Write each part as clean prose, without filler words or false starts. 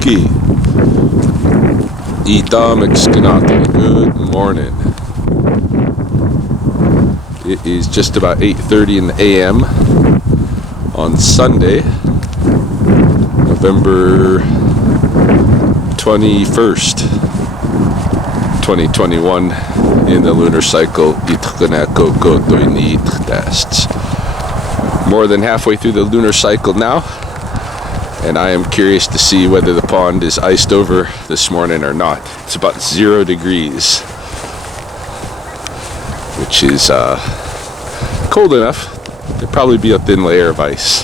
Okie. Idam Excanate. Good morning. It is just about 8:30 in the a.m. on Sunday, November 21st, 2021 in the lunar cycle. More than halfway through the lunar cycle now, and I am curious to see whether the pond is iced over this morning or not. It's about 0 degrees, which is cold enough. There'd probably be a thin layer of ice.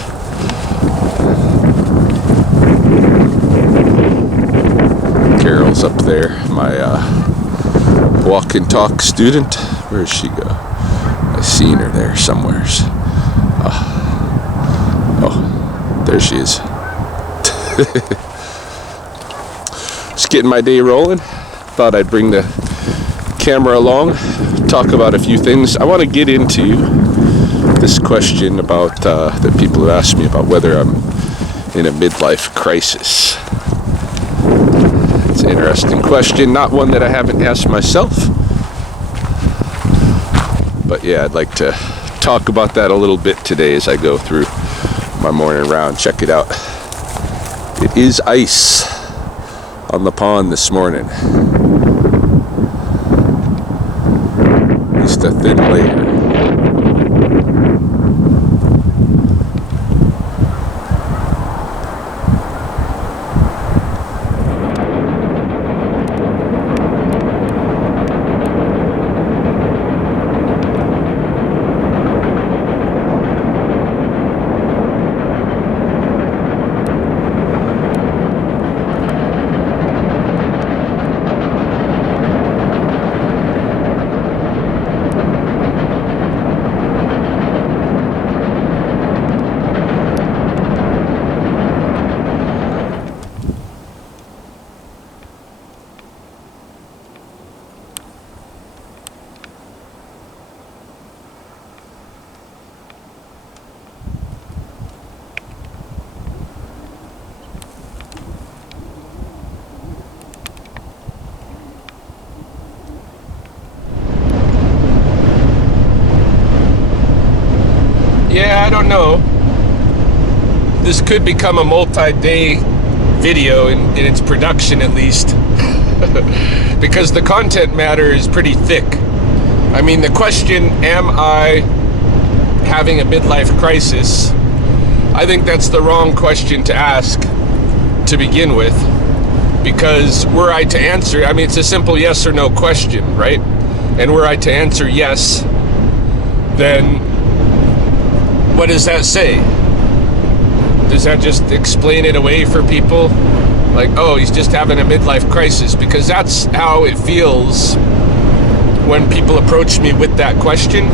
Carol's up there, my walk and talk student. Where does she go? I seen her there somewheres. Oh, there she is. Just getting my day rolling. Thought I'd bring the camera along, talk about a few things. I want to get into this question about that people have asked me about whether I'm in a midlife crisis. It's an interesting question, not one that I haven't asked myself. But yeah, I'd like to talk about that a little bit today as I go through my morning round. Check it out. It is ice on the pond this morning. Just a thin layer. Yeah, I don't know. This could become a multi-day video in its production, at least. Because the content matter is pretty thick. I mean, the question, am I having a midlife crisis? I think that's the wrong question to ask to begin with. Because were I to answer, I mean, it's a simple yes or no question, right? And were I to answer yes, then what does that say? Does that just explain it away for people? Like, oh, he's just having a midlife crisis? Because that's how it feels when people approach me with that question.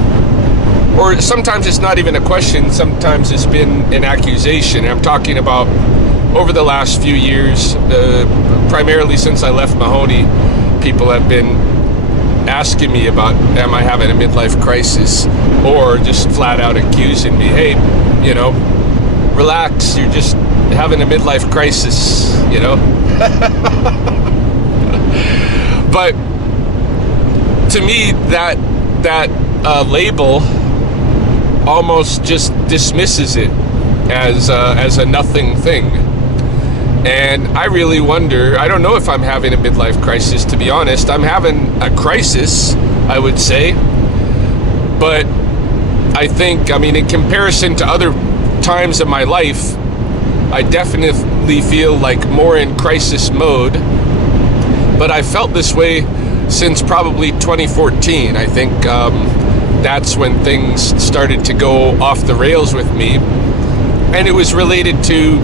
Or sometimes it's not even a question, sometimes it's been an accusation. I'm talking about over the last few years, primarily since I left Mahoney, people have been asking me about, am I having a midlife crisis? Or just flat out accusing me, hey, you know, relax, you're just having a midlife crisis, you know? But to me, that label almost just dismisses it as a nothing thing. And I really wonder, I don't know if I'm having a midlife crisis, to be honest. I'm having a crisis, I would say. But I think, I mean, in comparison to other times of my life, I definitely feel like more in crisis mode. But I felt this way since probably 2014. I think that's when things started to go off the rails with me. And it was related to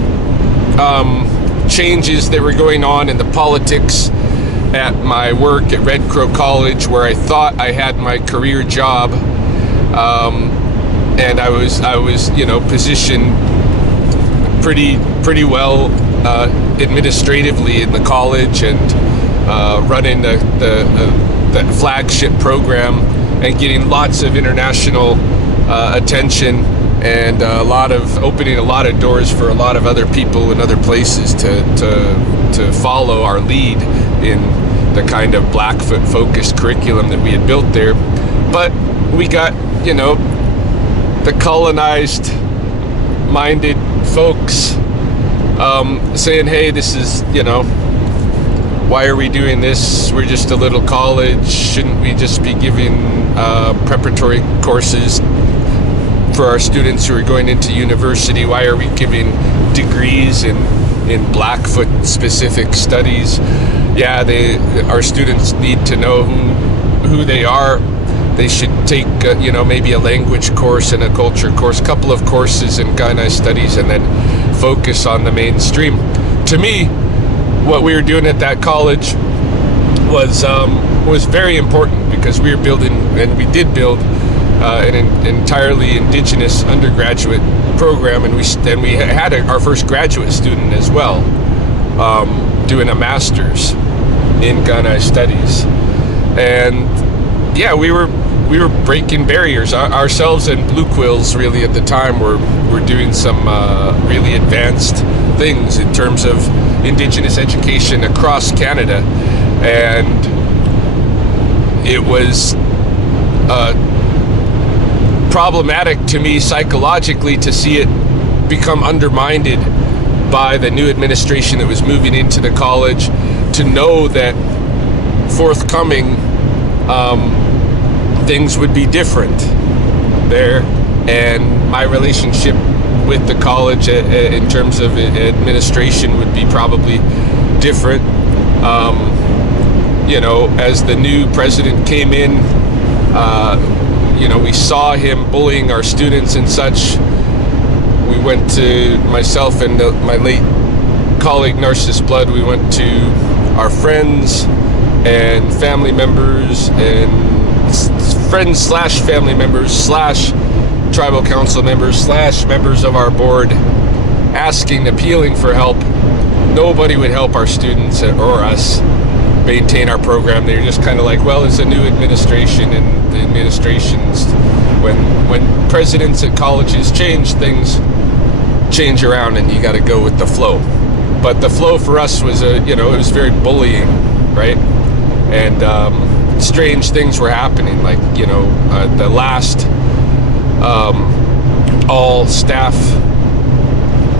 changes that were going on in the politics at my work at Red Crow College, where I thought I had my career job, and I was you know, positioned pretty well administratively in the college, and running the flagship program and getting lots of international attention and opening a lot of doors for a lot of other people in other places to follow our lead in the kind of Blackfoot focused curriculum that we had built there. But we got, the colonized minded folks saying, hey, this is, why are we doing this? We're just a little college. Shouldn't we just be giving preparatory courses for our students who are going into university? Why are we giving degrees in Blackfoot specific studies? Yeah, our students need to know who they are. They should take, maybe a language course and a culture course, a couple of courses in Kainai studies, and then focus on the mainstream. To me, what we were doing at that college was very important, because we were building, and we did build, an entirely indigenous undergraduate program, and we had our first graduate student as well, doing a master's in Kainai studies. And yeah, we were breaking barriers ourselves, and Blue Quills really at the time were doing some really advanced things in terms of Indigenous education across Canada, and it was problematic to me psychologically to see it become undermined by the new administration that was moving into the college, to know that forthcoming things would be different there, and my relationship with the college in terms of administration would be probably different. As the new president came in, we saw him bullying our students and such. We went to, myself and my late colleague Narcissus Blood, we went to our friends and family members, and friends slash family members slash tribal council members slash members of our board, appealing for help. Nobody would help our students or us maintain our program. They were just kind of like, well, it's a new administration, and the administrations, when presidents at colleges change, things change around, and you got to go with the flow. But the flow for us was it was very bullying, right? And strange things were happening, like the last all staff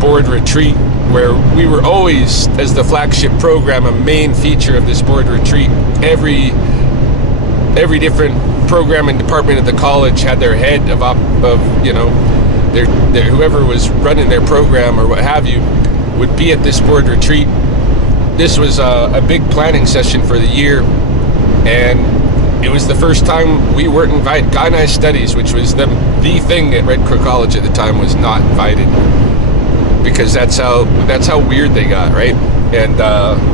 board retreat, where we were always, as the flagship program, a main feature of this board retreat. Every different program and department at the college had their head of their whoever was running their program or what have you would be at this board retreat. This was a big planning session for the year, and it was the first time we weren't invited. Kainai Studies, which was the thing at Red Crook College at the time, was not invited, because that's how weird they got, right? And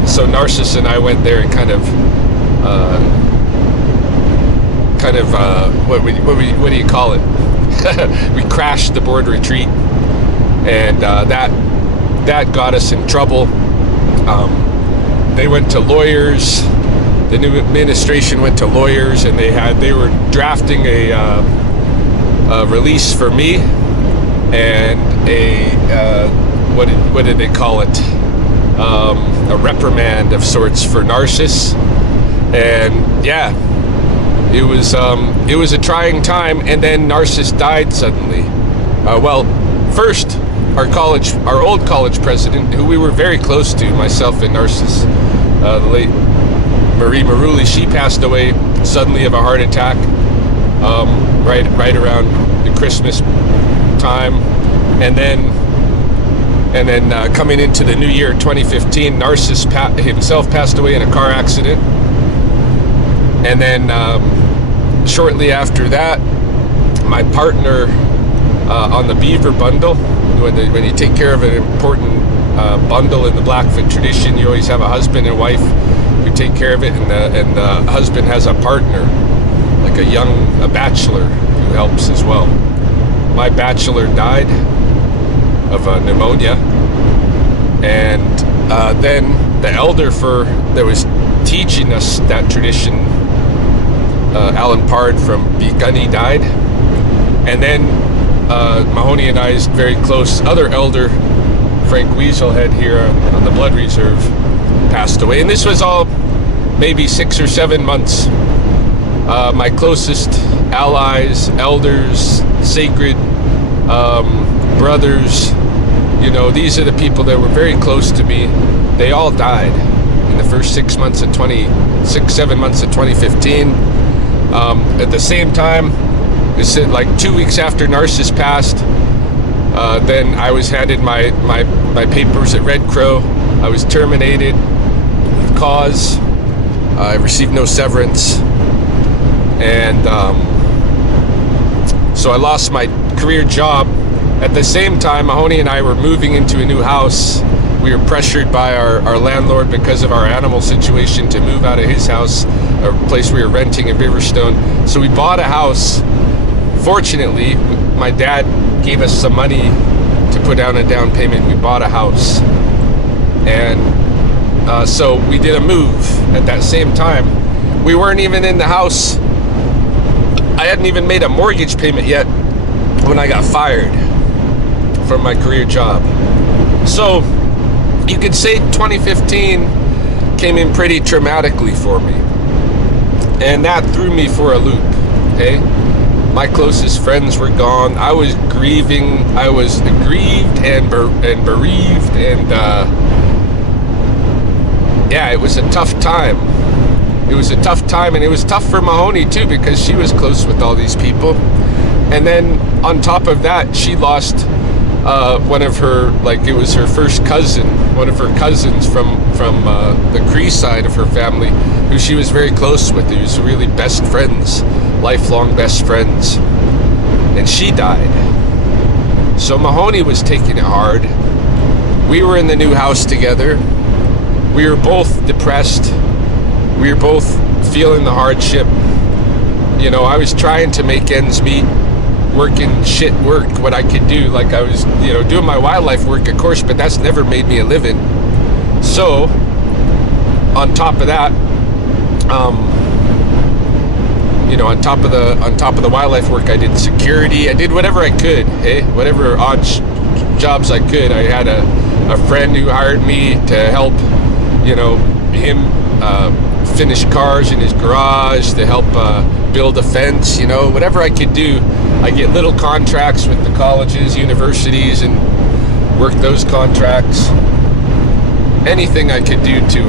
so Narcissus and I went there and kind of what do you call it? We crashed the board retreat, and that got us in trouble. They went to lawyers. The new administration went to lawyers, and they were drafting a release for me, and what did they call it? A reprimand of sorts for Narcissus. And yeah, it was a trying time. And then Narcissus died suddenly. First, our old college president, who we were very close to, myself and Narcissus, the late Marie Maruli, she passed away suddenly of a heart attack, right around the Christmas time. And then coming into the new year, 2015, Narcissus himself passed away in a car accident. And then shortly after that, my partner on the Beaver bundle, when you take care of an important bundle in the Blackfoot tradition, you always have a husband and wife who take care of it, and the husband has a partner, like a bachelor who helps as well. My bachelor died of pneumonia, and then the elder that was teaching us that tradition, Alan Pard from Bigani, died. And then Mahoney and I's very close other elder, Frank Weaselhead here on the Blood Reserve, passed away. And this was all maybe 6 or 7 months. My closest allies, elders, sacred brothers, these are the people that were very close to me. They all died in the first 7 months of 2015. At the same time, it's like 2 weeks after Narcissus passed, then I was handed my papers at Red Crow. I was terminated with cause. I received no severance. And so I lost my career job. At the same time, Mahoney and I were moving into a new house. We were pressured by our landlord because of our animal situation to move out of his house, a place we were renting in Riverstone. So we bought a house. Fortunately, my dad gave us some money to put down a down payment. We bought a house. And so we did a move at that same time. We weren't even in the house. I hadn't even made a mortgage payment yet when I got fired from my career job. So you could say 2015 came in pretty traumatically for me. And that threw me for a loop, okay? My closest friends were gone. I was grieving. I was grieved and bereaved. And yeah, it was a tough time. It was a tough time, and it was tough for Mahoney too, because she was close with all these people. And then on top of that, she lost one of her, it was her first cousin, one of her cousins from the Cree side of her family, who she was very close with. He was really best friends, lifelong best friends. And she died. So Mahoney was taking it hard. We were in the new house together. We were both depressed. We were both feeling the hardship. I was trying to make ends meet, working work, what I could do. Like I was, doing my wildlife work, of course, but that's never made me a living. So, on top of that, on top of the wildlife work, I did security. I did whatever I could, whatever odd jobs I could. I had a friend who hired me to help, him finish cars in his garage, to help build a fence, whatever I could do. I get little contracts with the colleges, universities, and work those contracts. Anything I could do to,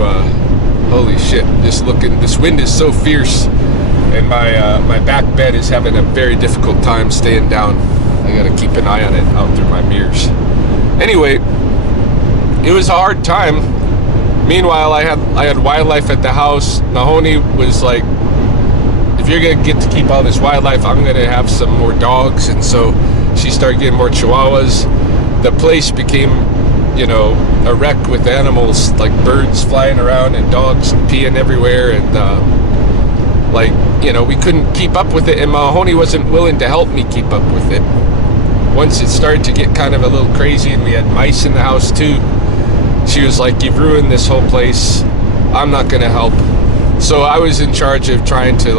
holy shit, this wind is so fierce, and my back bed is having a very difficult time staying down. I gotta keep an eye on it out through my mirrors. Anyway, it was a hard time. Meanwhile, I had wildlife at the house. Mahoney was like, if you're gonna get to keep all this wildlife, I'm gonna have some more dogs. And so she started getting more chihuahuas. The place became, a wreck with animals, like birds flying around and dogs peeing everywhere. And we couldn't keep up with it. And Mahoney wasn't willing to help me keep up with it. Once it started to get kind of a little crazy and we had mice in the house too, she was like, you've ruined this whole place. I'm not going to help. So I was in charge of trying to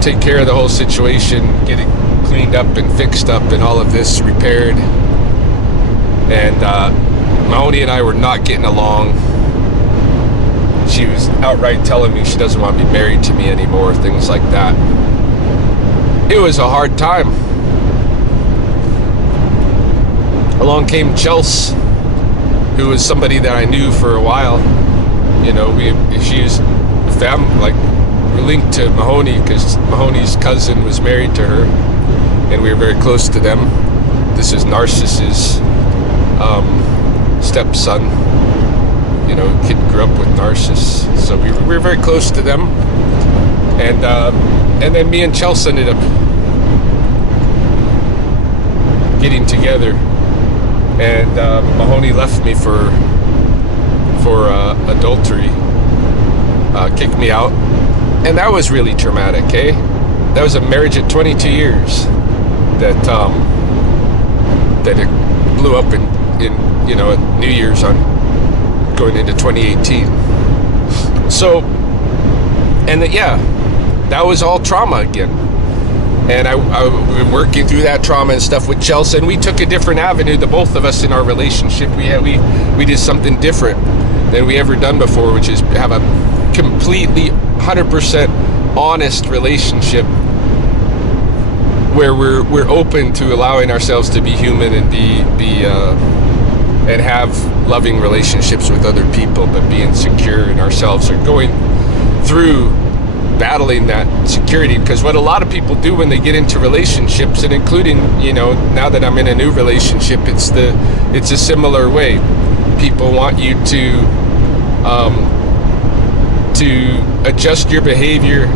take care of the whole situation, get it cleaned up and fixed up and all of this repaired. And Mahoney and I were not getting along. She was outright telling me she doesn't want to be married to me anymore, things like that. It was a hard time. Along came Chelsea, who was somebody that I knew for a while. She was we're linked to Mahoney because Mahoney's cousin was married to her, and we were very close to them. This is Narcissus's stepson. Kid grew up with Narcissus, so we were very close to them. And then me and Chelsea ended up getting together. And Mahoney left me for adultery, kicked me out, and that was really traumatic. That was a marriage at 22 years that it blew up in at New Year's on going into 2018. So, and that was all trauma again. And I've been working through that trauma and stuff with Chelsea, and we took a different avenue, the both of us, in our relationship. We did something different than we ever done before, which is have a completely 100% honest relationship where we're open to allowing ourselves to be human and and have loving relationships with other people, but being secure in ourselves, or going through battling that security. Because what a lot of people do when they get into relationships, and including, now that I'm in a new relationship, it's a similar way. People want you to adjust your behavior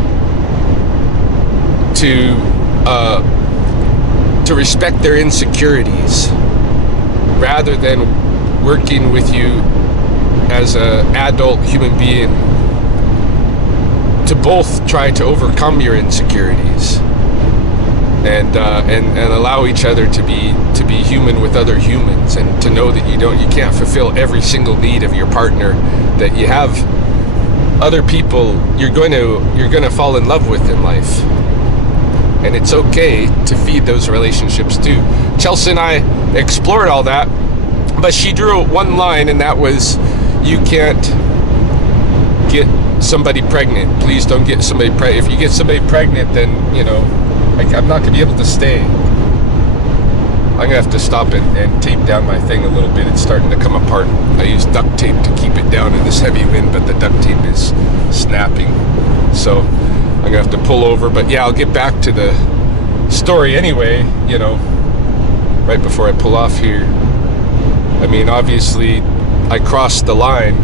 to respect their insecurities, rather than working with you as an adult human being to both try to overcome your insecurities and allow each other to be human with other humans, and to know that you can't fulfill every single need of your partner, that you have other people you're going to fall in love with in life, and it's okay to feed those relationships too. Chelsea and I explored all that, but she drew one line, and that was, you can't get somebody pregnant. Please don't get somebody pregnant. If you get somebody pregnant, then I'm not gonna be able to stay. I'm gonna have to stop it and tape down my thing a little bit. It's starting to come apart. I use duct tape to keep it down in this heavy wind, but the duct tape is snapping, so I'm gonna have to pull over. But yeah, I'll get back to the story anyway, right before I pull off here. I mean, obviously I crossed the line.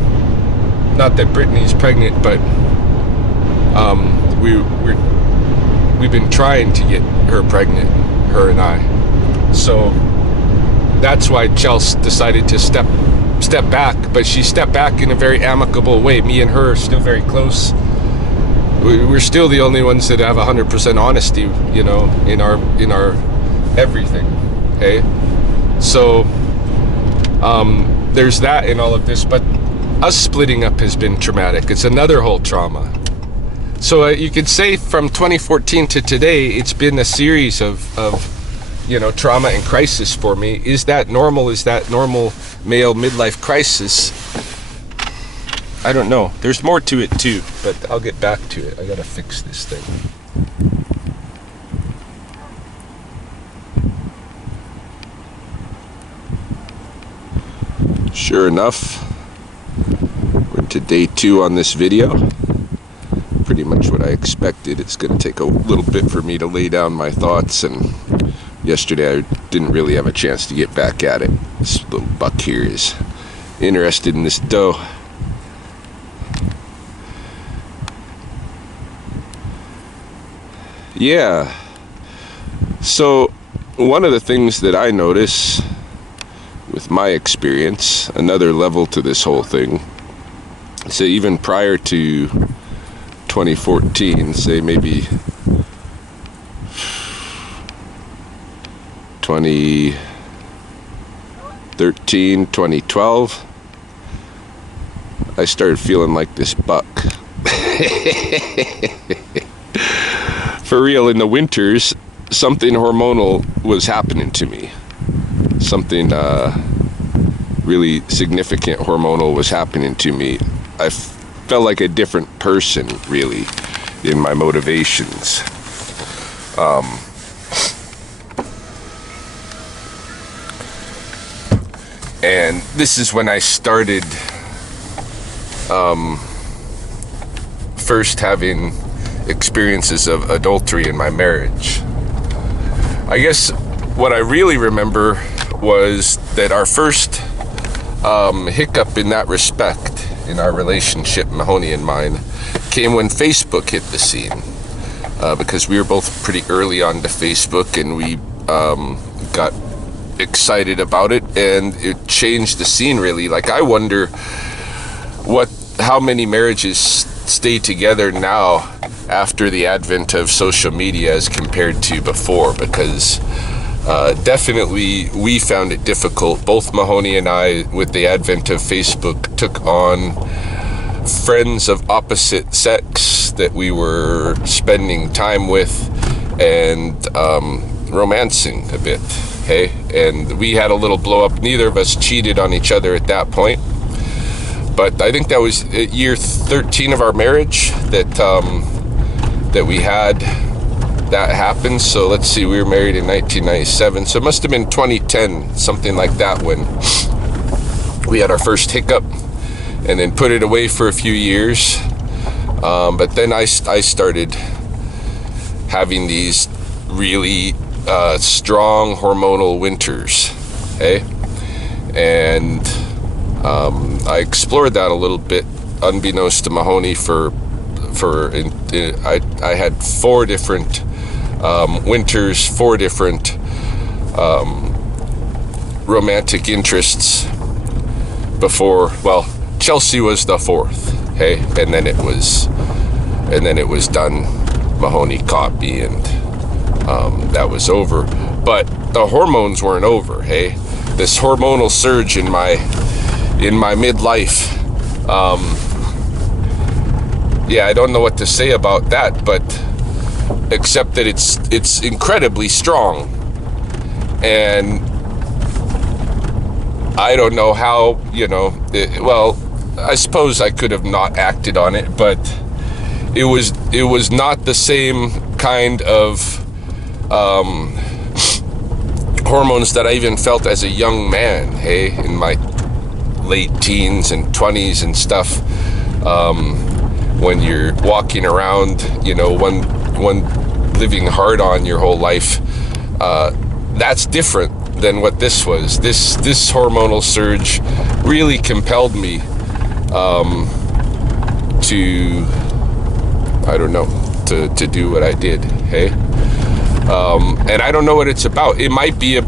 Not that Brittany's pregnant, but we've been trying to get her pregnant, her and I. So that's why Chelsea decided to step back, but she stepped back in a very amicable way. Me and her are still very close. We're still the only ones that have 100% honesty, in our everything. Okay, so there's that in all of this, but us splitting up has been traumatic. It's another whole trauma. So you could say from 2014 to today, it's been a series of trauma and crisis for me. Is that normal? Is that normal male midlife crisis? I don't know. There's more to it too, but I'll get back to it. I gotta fix this thing. Sure enough, we're to day 2 on this video. Pretty much what I expected. It's going to take a little bit for me to lay down my thoughts, and yesterday I didn't really have a chance to get back at it. This little buck here is interested in this doe. Yeah. So one of the things that I notice with my experience, another level to this whole thing, so even prior to 2014, say maybe 2013, 2012, I started feeling like this buck. For real, in the winters, something hormonal was happening to me. Something really significant hormonal was happening to me. I felt like a different person, really, in my motivations. And this is when I started first having experiences of adultery in my marriage. I guess what I really remember was that our first hiccup in that respect in our relationship, Mahoney and mine, came when Facebook hit the scene, because we were both pretty early on to Facebook, and we got excited about it, and it changed the scene really. Like, I wonder how many marriages stay together now after the advent of social media as compared to before, because definitely we found it difficult. Both Mahoney and I, with the advent of Facebook, took on friends of opposite sex that we were spending time with, and romancing a bit. Hey, and we had a little blow up. Neither of us cheated on each other at that point, but I think that was year 13 of our marriage that we had that happen. So let's see, we were married in 1997, so it must have been 2010, something like that, when we had our first hiccup, and then put it away for a few years. But then I started having these really strong hormonal winters, okay? And I explored that a little bit, unbeknownst to Mahoney. I had 4 different winters, 4 different romantic interests before. Well, Chelsea was the 4th, okay? And then it was done. Mahoney caught me, and that was over. But the hormones weren't over, hey? This hormonal surge in my midlife, I don't know what to say about that, but except that it's incredibly strong, and I don't know how, I suppose I could have not acted on it, but it was not the same kind of hormones that I even felt as a young man, hey, in my late teens and 20s and stuff. When you're walking around, one living hard on your whole life, that's different than what this was. This hormonal surge really compelled me to do what I did, hey? And I don't know what it's about. It might be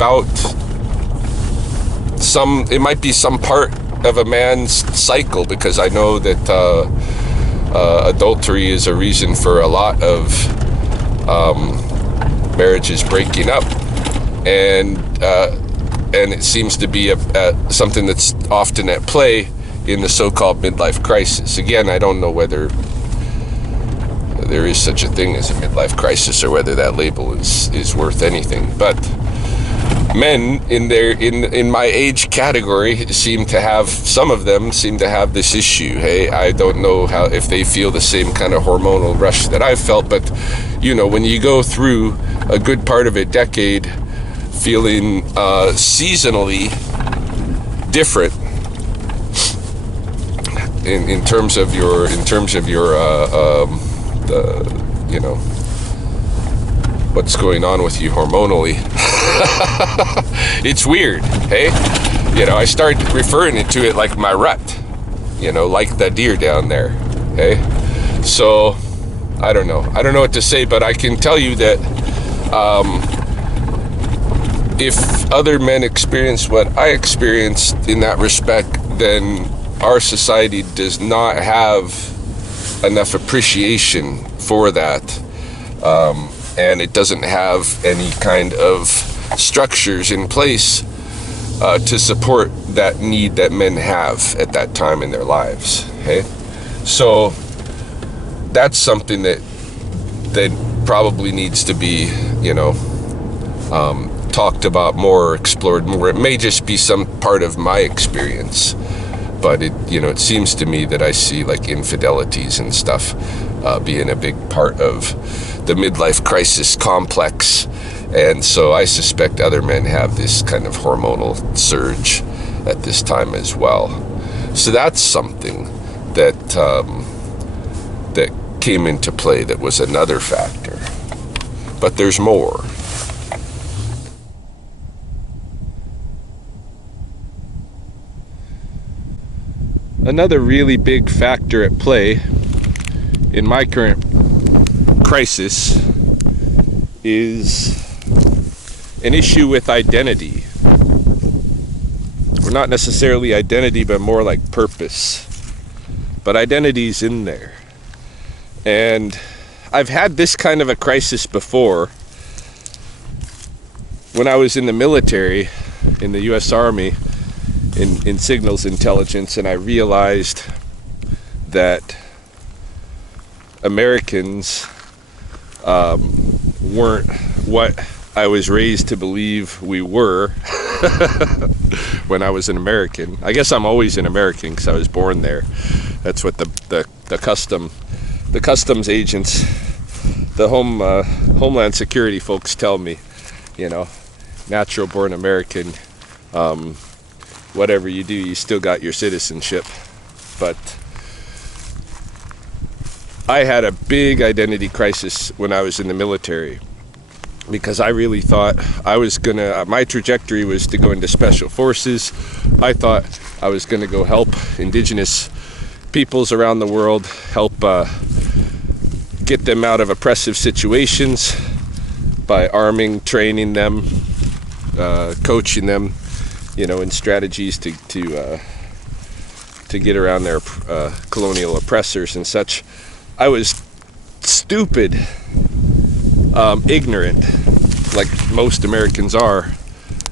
some part of a man's cycle, because I know that adultery is a reason for a lot of marriages breaking up, and it seems to be something that's often at play in the so-called midlife crisis. Again, I don't know whether there is such a thing as a midlife crisis, or whether that label is worth anything. But men in my age category some of them seem to have this issue. Hey, I don't know if they feel the same kind of hormonal rush that I've felt, but when you go through a good part of a decade feeling seasonally different in terms of your what's going on with you hormonally. It's weird, hey? I started referring to it like my rut, like the deer down there, hey? So, I don't know what to say, but I can tell you that if other men experience what I experienced in that respect, then our society does not have enough appreciation for that, and it doesn't have any kind of structures in place to support that need that men have at that time in their lives. Okay, so that's something that probably needs to be, talked about more, explored more. It may just be some part of my experience, but it seems to me that I see like infidelities and stuff being a big part of the midlife crisis complex, and so I suspect other men have this kind of hormonal surge at this time as well. So that's something that that came into play, that was another factor. But there's more. Another really big factor at play in my current crisis is an issue with identity. Or not necessarily identity, but more like purpose. But identity's in there. And I've had this kind of a crisis before. When I was in the military, in the U.S. Army, in signals intelligence, and I realized that Americans weren't what I was raised to believe we were when I was an American. I guess I'm always an American because I was born there. That's what the customs agents, the Homeland Security folks tell me, natural born American. Whatever you do, you still got your citizenship. But I had a big identity crisis when I was in the military, because I really thought my trajectory was to go into special forces. I thought I was gonna go help indigenous peoples around the world, help get them out of oppressive situations by arming, training them, coaching them, in strategies to get around their colonial oppressors and such. I was stupid, ignorant, like most Americans are,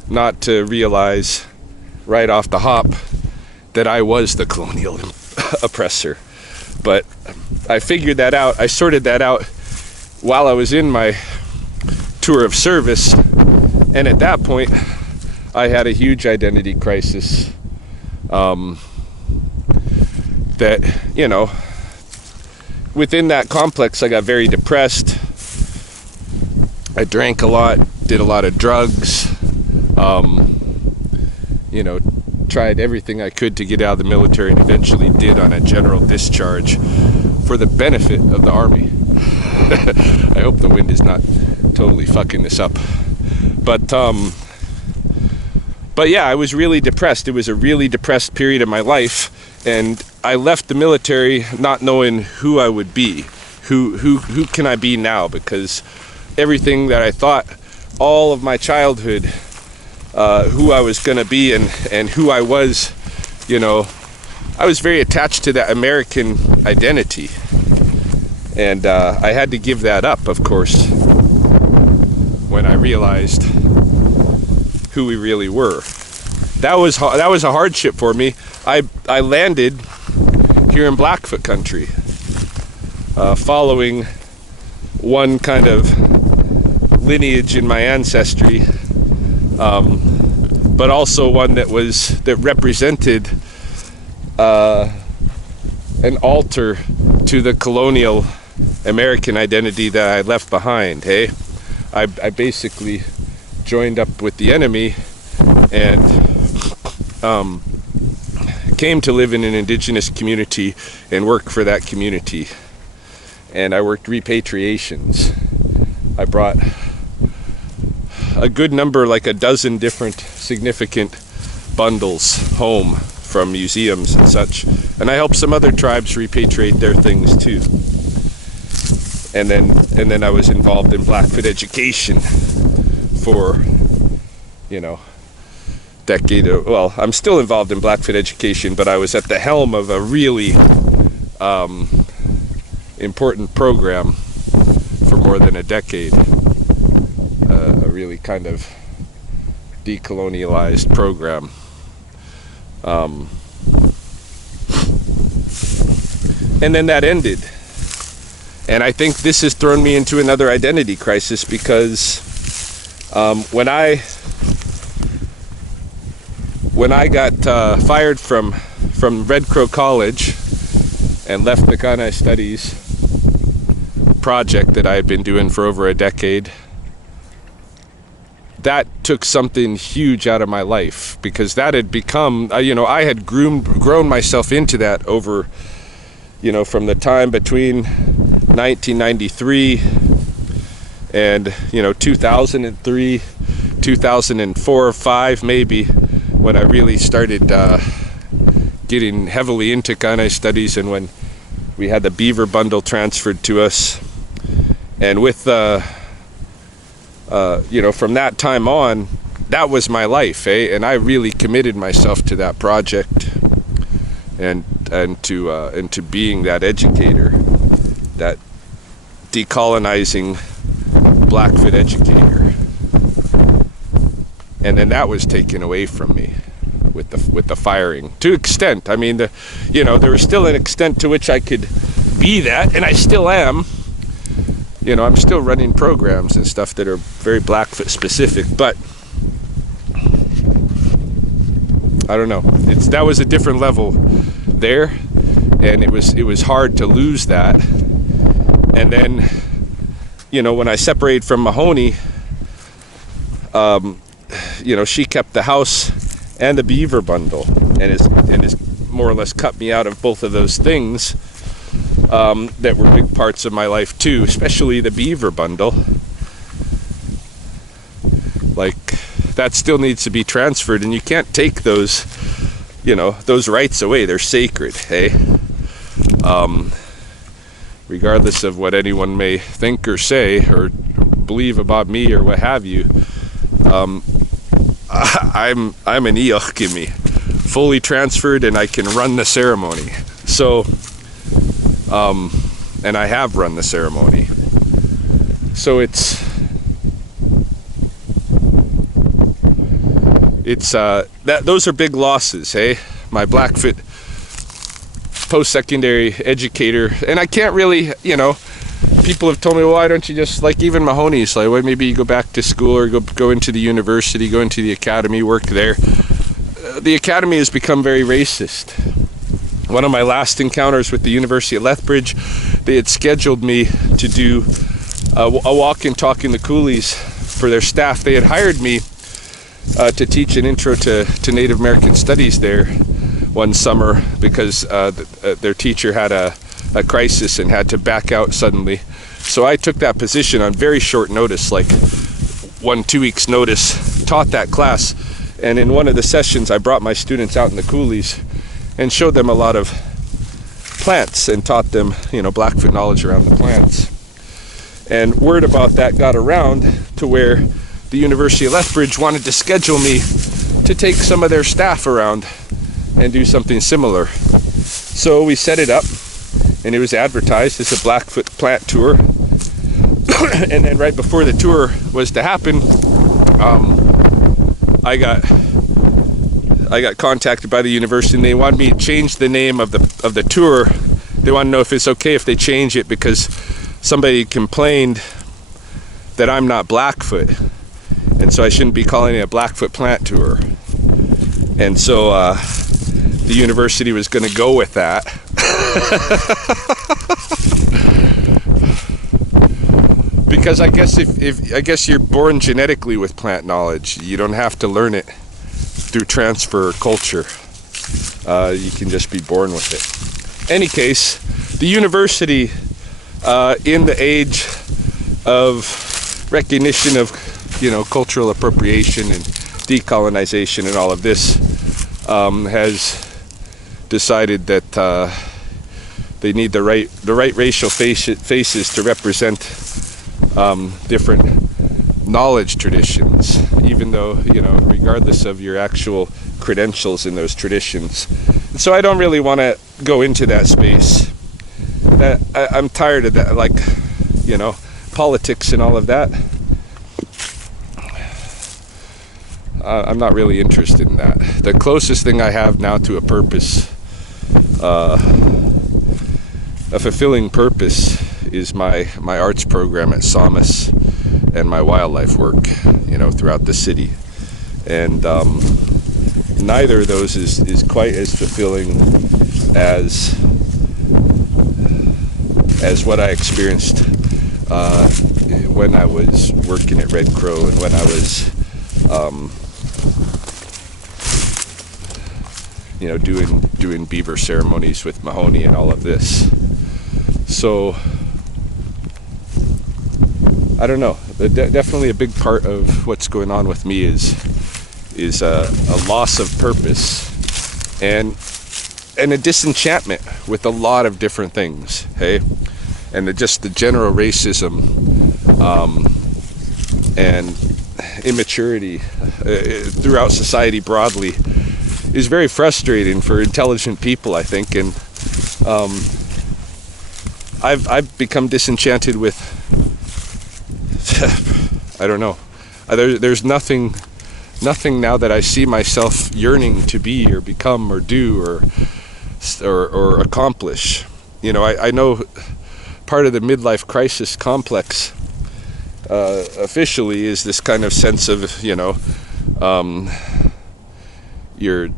not to realize right off the hop that I was the colonial oppressor. But I figured that out. I sorted that out while I was in my tour of service, and at that point I had a huge identity crisis that, within that complex, I got very depressed. I drank a lot, did a lot of drugs, tried everything I could to get out of the military, and eventually did on a general discharge for the benefit of the Army. I hope the wind is not totally fucking this up. But yeah, I was really depressed. It was a really depressed period of my life, and I left the military not knowing who I would be. Who can I be now? Because everything that I thought all of my childhood, who I was going to be and who I was, I was very attached to that American identity. And I had to give that up, of course, when I realized who we really were. That was a hardship for me. I landed here in Blackfoot country, following one kind of lineage in my ancestry, but also one that represented an altar to the colonial American identity that I left behind. Hey, I basically joined up with the enemy and came to live in an indigenous community and work for that community. And I worked repatriations. I brought a good number, like a dozen different significant bundles home from museums and such. And I helped some other tribes repatriate their things too. And then I was involved in Blackfoot education for, decade. Well, I'm still involved in Blackfoot education, but I was at the helm of a really important program for more than a decade. A really kind of decolonialized program. And then that ended. And I think this has thrown me into another identity crisis, because when I got fired from Red Crow College and left the Kainai Studies project that I had been doing for over a decade, that took something huge out of my life, because that had become, I had grown myself into that over, from the time between 1993 and 2003, 2004 or 5 maybe, when I really started getting heavily into Kainai Studies, and when we had the Beaver bundle transferred to us. And with from that time on, that was my life, and I really committed myself to that project and to being that educator, that decolonizing Blackfoot educator. And then that was taken away from me with the firing, to extent. I mean, there was still an extent to which I could be that, and I still am. I'm still running programs and stuff that are very Blackfoot specific, but I don't know. That was a different level there, and it was hard to lose that. And then, when I separated from Mahoney, she kept the house and the beaver bundle, and is more or less cut me out of both of those things that were big parts of my life too, especially the beaver bundle. Like, that still needs to be transferred, and you can't take those rights away. They're sacred, hey? Regardless of what anyone may think or say or believe about me or what have you, I'm an Eochkimi, fully transferred, and I can run the ceremony. So, and I have run the ceremony. So it's those are big losses, hey? My Blackfoot post-secondary educator, and I can't really, people have told me, well, why don't you just, like, even Mahoney's like, well, maybe you go back to school or go into the university, go into the academy, work there. The academy has become very racist. One of my last encounters with the University of Lethbridge, they had scheduled me to do a walk and talk in the coolies for their staff. They had hired me to teach an intro to Native American studies there one summer because their teacher had a crisis and had to back out suddenly. So I took that position on very short notice, like 1-2 weeks notice, taught that class. And in one of the sessions, I brought my students out in the coolies and showed them a lot of plants and taught them, Blackfoot knowledge around the plants. And word about that got around to where the University of Lethbridge wanted to schedule me to take some of their staff around and do something similar. So we set it up, and it was advertised as a Blackfoot plant tour. And then right before the tour was to happen, I got contacted by the university, and they wanted me to change the name of the tour. They want to know if it's okay if they change it because somebody complained that I'm not Blackfoot, and so I shouldn't be calling it a Blackfoot plant tour. And so the university was going to go with that. Because I guess if you're born genetically with plant knowledge, you don't have to learn it through transfer or culture. You can just be born with it. Any case, the university, in the age of recognition of cultural appropriation and decolonization and all of this, has decided that they need the right racial faces to represent different knowledge traditions, even though, regardless of your actual credentials in those traditions. And so I don't really want to go into that space. I'm tired of that, like, politics and all of that. I'm not really interested in that. The closest thing I have now to a purpose, a fulfilling purpose, is my arts program at Samus and my wildlife work, throughout the city. And neither of those is quite as fulfilling as what I experienced when I was working at Red Crow and when I was doing beaver ceremonies with Mahoney and all of this. So I don't know. Definitely a big part of what's going on with me is a loss of purpose and a disenchantment with a lot of different things. Hey, and just the general racism and immaturity throughout society broadly is very frustrating for intelligent people, I think, and I've become disenchanted with I don't know. There's nothing now that I see myself yearning to be or become or do or accomplish. I know part of the midlife crisis complex officially is this kind of sense of, you're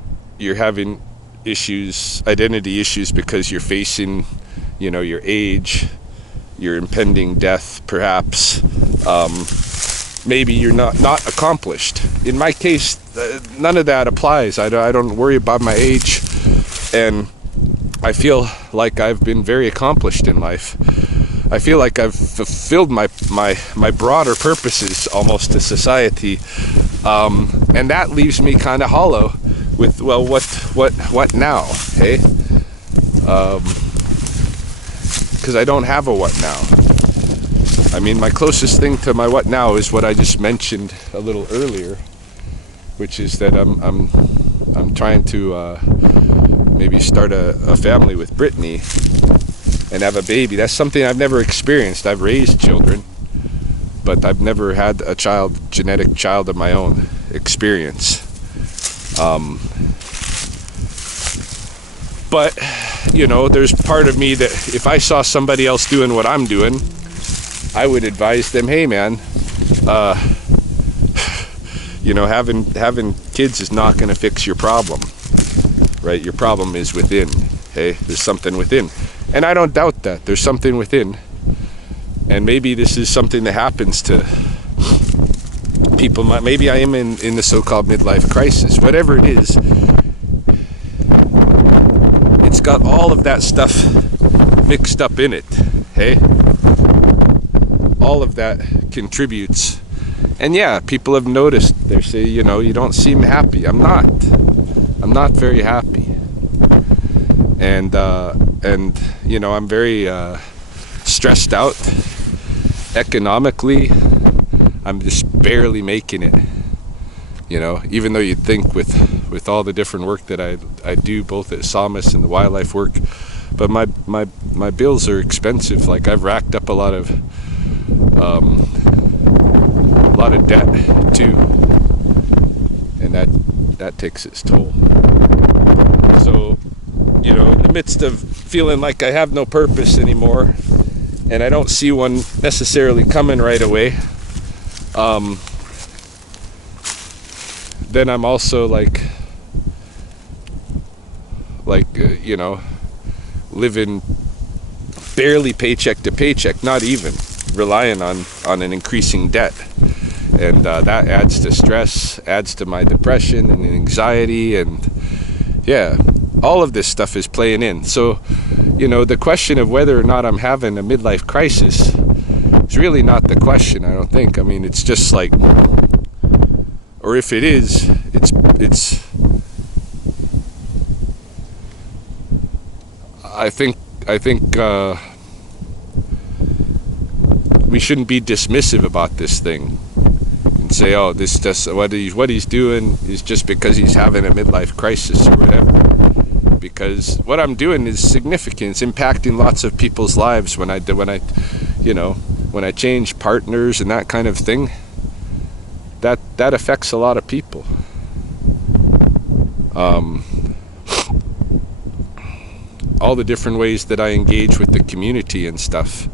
having issues, identity issues, because you're facing, your age, your impending death, perhaps. Maybe you're not accomplished. In my case, none of that applies. I don't worry about my age, and I feel like I've been very accomplished in life. I feel like I've fulfilled my broader purposes almost to society, and that leaves me kind of hollow with, well, what now, hey? Because I don't have a what now. I mean, my closest thing to my what now is what I just mentioned a little earlier, which is that I'm trying to maybe start a family with Brittany and have a baby. That's something I've never experienced. I've raised children, but I've never had a genetic child of my own experience. But, there's part of me that if I saw somebody else doing what I'm doing, I would advise them, hey man, having kids is not going to fix your problem, right? Your problem is within. Hey, there's something within. And I don't doubt that. There's something within. And maybe this is something that happens to people. Maybe I am in the so-called midlife crisis. Whatever it is, it's got all of that stuff mixed up in it. Hey? All of that contributes. And yeah, people have noticed. They say, you don't seem happy. I'm not very happy. And I'm very stressed out economically. I'm just barely making it, even though you'd think with all the different work that I do, both at Psalmist and the wildlife work, but my bills are expensive. Like, I've racked up a lot of debt too, and that takes its toll. So, in the midst of feeling like I have no purpose anymore, and I don't see one necessarily coming right away, then I'm also living barely paycheck to paycheck, not even, relying on an increasing debt. And that adds to stress, adds to my depression and anxiety, and yeah, all of this stuff is playing in. So, the question of whether or not I'm having a midlife crisis is really not the question, I don't think. I mean, it's just like, or if it is, it's I think we shouldn't be dismissive about this thing and say, oh, this just what he's doing is just because he's having a midlife crisis or whatever. Because what I'm doing is significant. It's impacting lots of people's lives. When I change partners and that kind of thing, that affects a lot of people. All the different ways that I engage with the community and stuff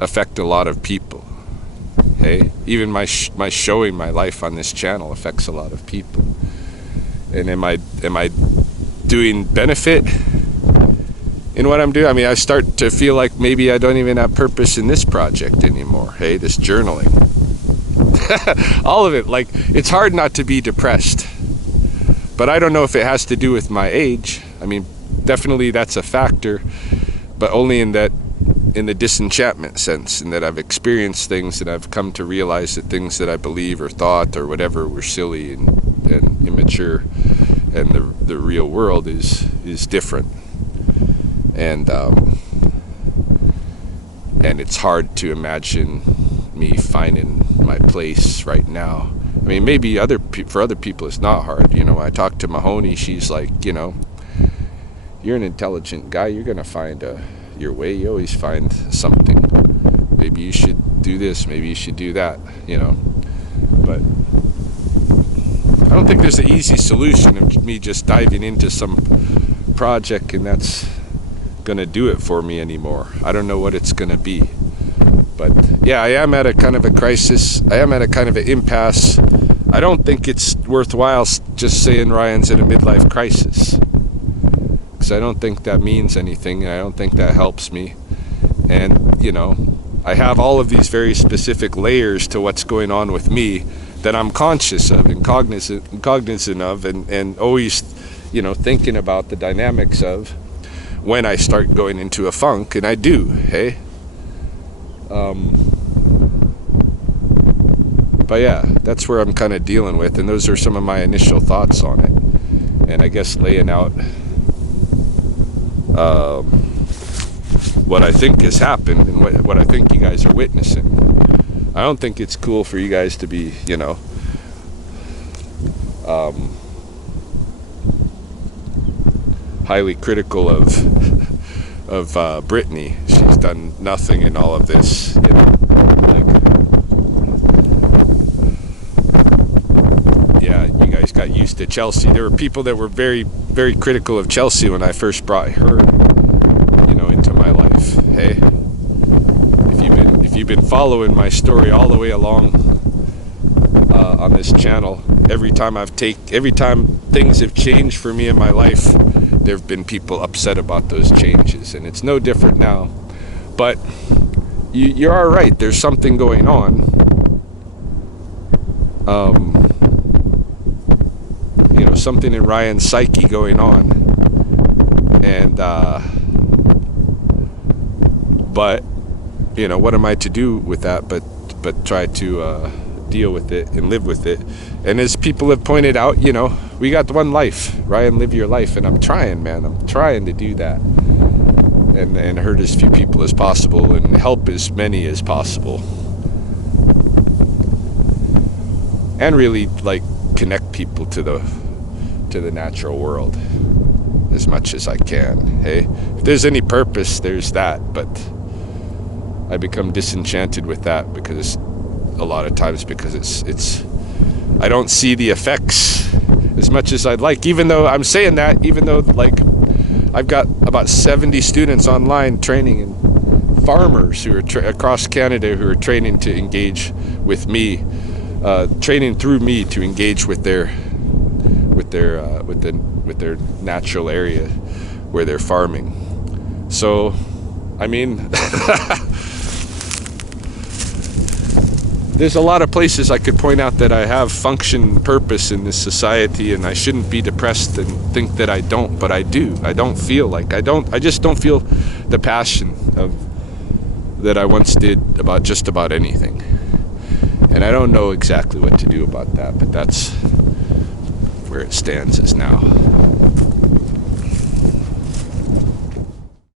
affect a lot of people. Hey, even my showing my life on this channel affects a lot of people. And am I doing benefit in what I'm doing? I mean, I start to feel like maybe I don't even have purpose in this project anymore. Hey, this journaling. All of it. Like, it's hard not to be depressed. But I don't know if it has to do with my age. I mean, definitely that's a factor, but only in the disenchantment sense, in that I've experienced things and I've come to realize that things that I believe or thought or whatever were silly and immature, and the real world is different, and it's hard to imagine me finding my place right now. I mean, maybe for other people it's not hard. When I talk to Mahoney, she's like, you're an intelligent guy, you're gonna find your way, you always find something. Maybe you should do this, maybe you should do that, but I don't think there's an easy solution of me just diving into some project and that's going to do it for me anymore. I don't know what it's going to be. But yeah, I am at a kind of a crisis. I am at a kind of an impasse. I don't think it's worthwhile just saying Ryan's in a midlife crisis, because I don't think that means anything. I don't think that helps me. And, you know, I have all of these very specific layers to what's going on with me that I'm conscious of and cognizant of, and always, you know, thinking about the dynamics of when I start going into a funk, and I do, hey? But yeah, that's where I'm kind of dealing with, and those are some of my initial thoughts on it. And I guess laying out what I think has happened and what I think you guys are witnessing. I don't think it's cool for you guys to be, you know, highly critical of Brittany. She's done nothing in all of this, you know, like, yeah, you guys got used to Chelsea. There were people that were very, very critical of Chelsea when I first brought her, you know, into my life. Hey, if you've been following my story all the way along on this channel, every time things have changed for me in my life, there have been people upset about those changes, and it's no different now. But you are right. There's something going on. You know, something in Ryan's psyche going on, and but you know, what am I to do with that? But try to deal with it and live with it. And as people have pointed out, you know, we got one life. Ryan, live your life. And I'm trying, man. I'm trying to do that. And hurt as few people as possible and help as many as possible. And really, like, connect people to the natural world as much as I can. Hey, if there's any purpose, there's that. But I become disenchanted with that because a lot of times it's I don't see the effects as much as I'd like, even though I'm saying that, even though, like, I've got about 70 students online training, and farmers who are across Canada who are training to engage with me, training through me to engage with their natural area where they're farming. So, I mean, there's a lot of places I could point out that I have function, purpose in this society, and I shouldn't be depressed and think that I don't, but I do. I don't feel like I just don't feel the passion that I once did about just about anything. And I don't know exactly what to do about that, but that's where it stands as now.